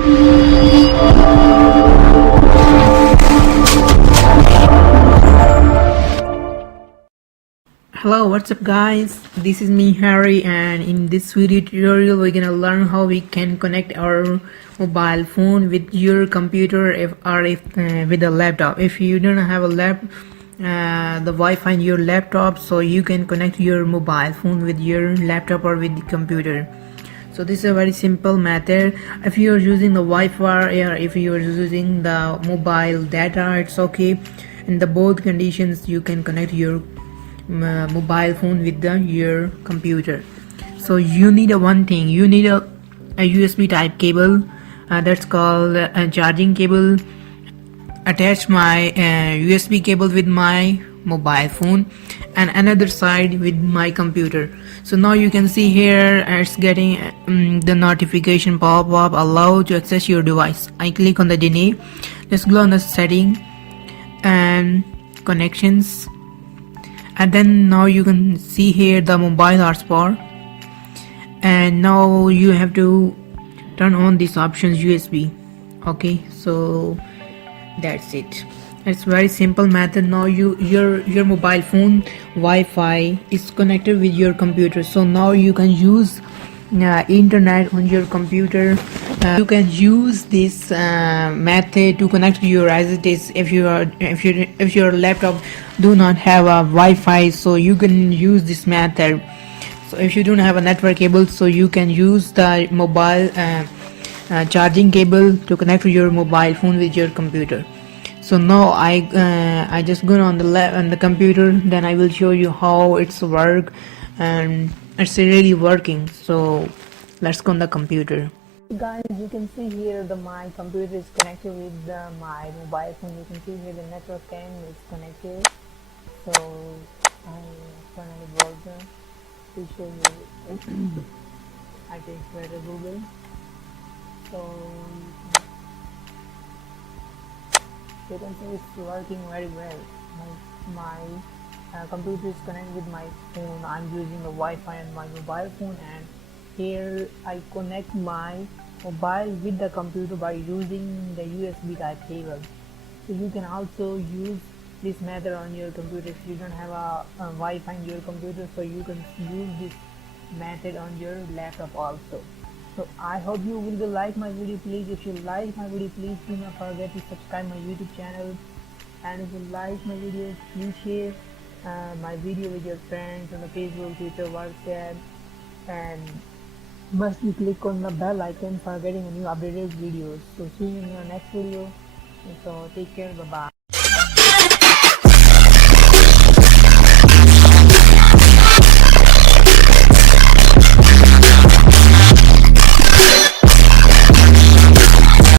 Hello, what's up guys, this is me Harry, and in this video tutorial we're gonna learn how we can connect our mobile phone with your computer if with a laptop. If you don't have a the Wi-Fi in your laptop, so you can connect your mobile phone with your laptop or with the computer. So this is a very simple method. If you are using the Wi-Fi or if you are using the mobile data, it's okay. In the both conditions you can connect your mobile phone with your computer. So you need one thing, you need a USB type cable, that's called a charging cable. Attach my USB cable with my mobile phone and another side with my computer. So now you can see here it's getting the notification pop up, allow to access your device. I click on the deny. Let's go on the setting and connections, and then now you can see here the mobile hotspot, and now you have to turn on these options USB. Okay, so that's it. It's very simple method. Now your mobile phone Wi-Fi is connected with your computer, so now you can use internet on your computer. You can use this method to connect your as it is. If your laptop do not have a Wi-Fi, so you can use this method. So if you don't have a network cable, so you can use the mobile charging cable to connect your mobile phone with your computer. So now I just go on the computer, then I will show you how it's work, and it's really working. So let's go on the computer. Guys, you can see here my computer is connected with my mobile phone. You can see here the network cam is connected. So I turn on the browser to show you. I take Federal Google. So you can see it's working very well. My computer is connected with my phone. I'm using the Wi-Fi on my mobile phone, and here I connect my mobile with the computer by using the USB type cable. So you can also use this method on your computer if you don't have a Wi-Fi in your computer, so you can use this method on your laptop also. So I hope you will like my video. Please, if you like my video, please do not forget to subscribe my YouTube channel, and if you like my video, please share my video with your friends on the Facebook, Twitter, WhatsApp, and must you click on the bell icon for getting a new updated videos. So see you in your next video. So take care, bye bye.